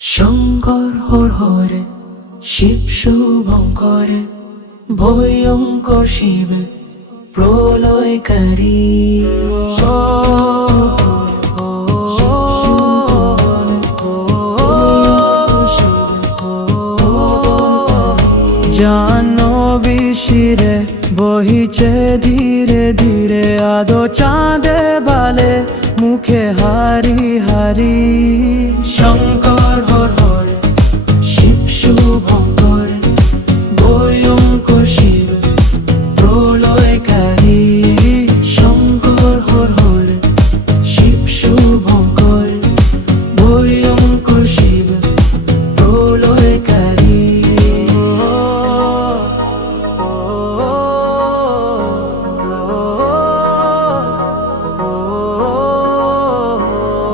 শঙ্কর হর হরে শিব শুভঙ্করে ভয়ঙ্কর শিব প্রলয়কারী। জাহ্নবী শিরে বহিছে ধীরে ধীরে, আদো চাঁদে বালে মুখে হারি হারি। শঙ্কর হর হরে শিব শুভঙ্করে ভয়ঙ্কর শিব প্রলয়কারী। শঙ্কর হর হরে শিব শুভঙ্করে ভয়ঙ্কর শিব প্রলয়কারী।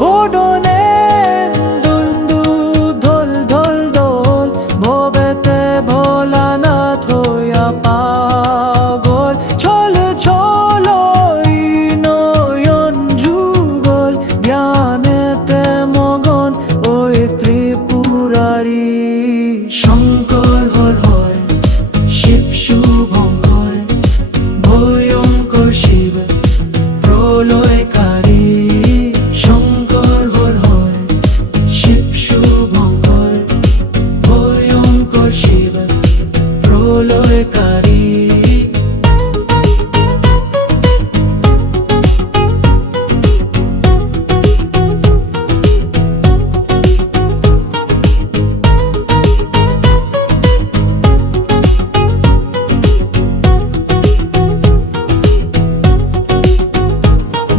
বদনে দুল দোল দোল দোল, ভবেতে ভোলানাথ হইয়া পাগল। চলে চলো নয়ন যুগল, ধ্যানেতে মগন ওই ত্রিপুরারি। শঙ্কর হর হরে শিব শুভঙ্কর ভয়ঙ্কর শিব প্রলয়কারী। শঙ্কর হর হরে শিব শুভঙ্কর ভয়ঙ্কর শিব প্রলয়কারী।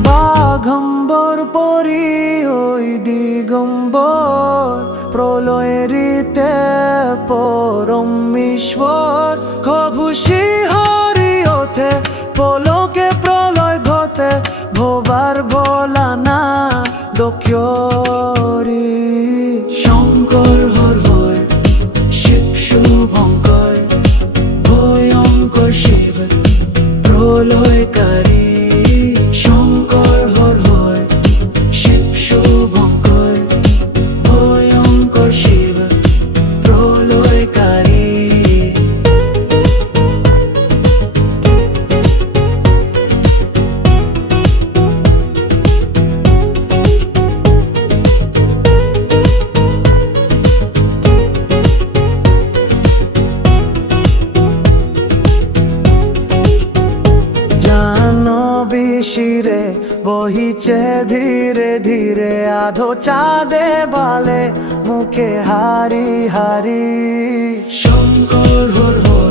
বাঘম্বর পরি ওই দিগম্বর, প্রলয়েরিতে পরমেশ্বর। খবুশি হরি ওঠে পলকে প্রলয় ঘটে, ভোবার ভোলানা দক্ষরি। শঙ্কর হর হর শিব শুভঙ্কর ভয়ঙ্কর শিব প্রলয়কারী। শঙ্কর হর হর শিব শুভঙ্কর ভয়ঙ্কর শিব প্রলয়কারী। জাহ্নবী শিরে বহিছে ধীরে ধীরে, আধো চাঁদে বালে মুখে হারি হারি। শঙ্কর হর হর